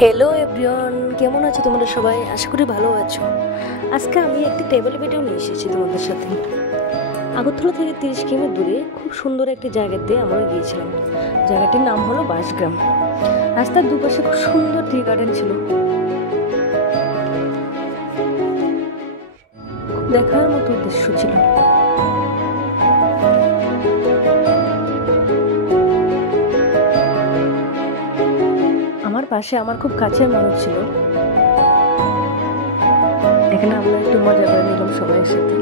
Hello everyone, কেমন আছো তোমরা সবাই? আশা করি ভালো আছো। আজকে আমি একটি টেবিল ভিডিও নিয়ে এসেছি তোমাদের সাথে। আগরতলা থেকে 30 কিমি দূরে খুব সুন্দর একটি জায়গাতে আমরা গিয়েছিলাম। জায়গাটির নাম হলো বাঁশগ্রাম। রাস্তার দুপাশে খুব সুন্দর টি গার্ডেন ছিল, খুব দেখার মতো দৃশ্য ছিল। আমার পাশে আমার খুব কাছের মানুষ ছিল। এখানে আমরা একটু মজা করে নিলাম সবাই সাথে।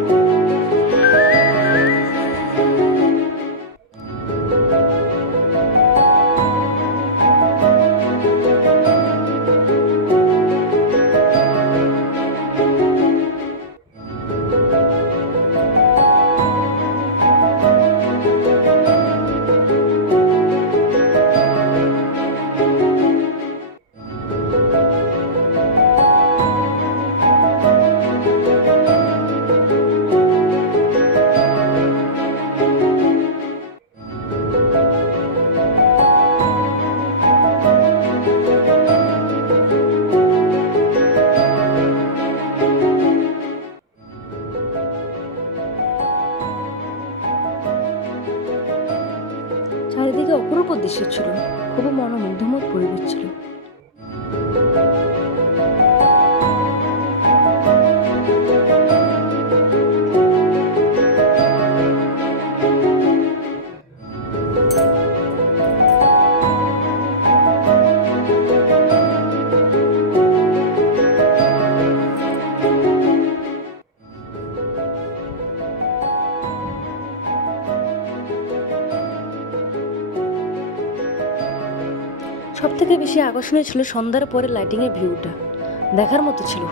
চারিদিকে অপরূপ দৃশ্য ছিল, খুবই মনোমুগ্ধময় পরিবেশ ছিল। সব থেকে বেশি আকর্ষণীয় ছিল সন্ধ্যার পরে লাইটিং এর ভিউটা, দেখার মতো ছিল।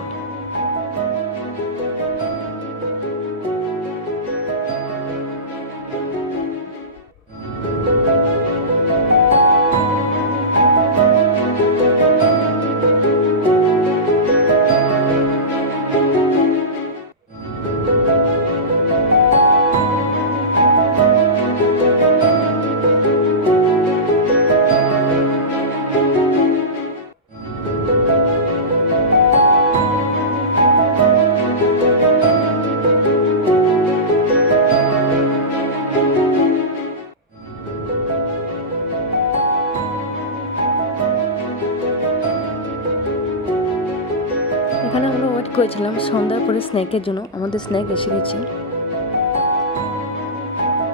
এখানে আমরা ওয়েট করেছিলাম সন্ধ্যার পরে স্ন্যাকের জন্য। আমাদের স্ন্যাক এসে গেছে।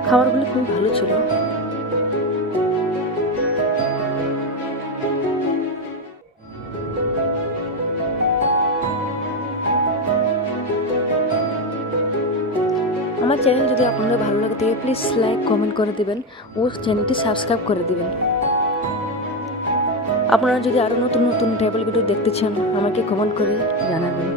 খাবারগুলো খুবই ভালো ছিল। আমার চ্যানেল যদি আপনাদের ভালো লাগে থাকে প্লিজ লাইক কমেন্ট করে দেবেন ও চ্যানেলটি সাবস্ক্রাইব করে দেবেন। আপনারা যদি আরও নতুন নতুন ট্রাভেল ভিডিও দেখতে চান আমাকে কমেন্ট করে জানাবেন।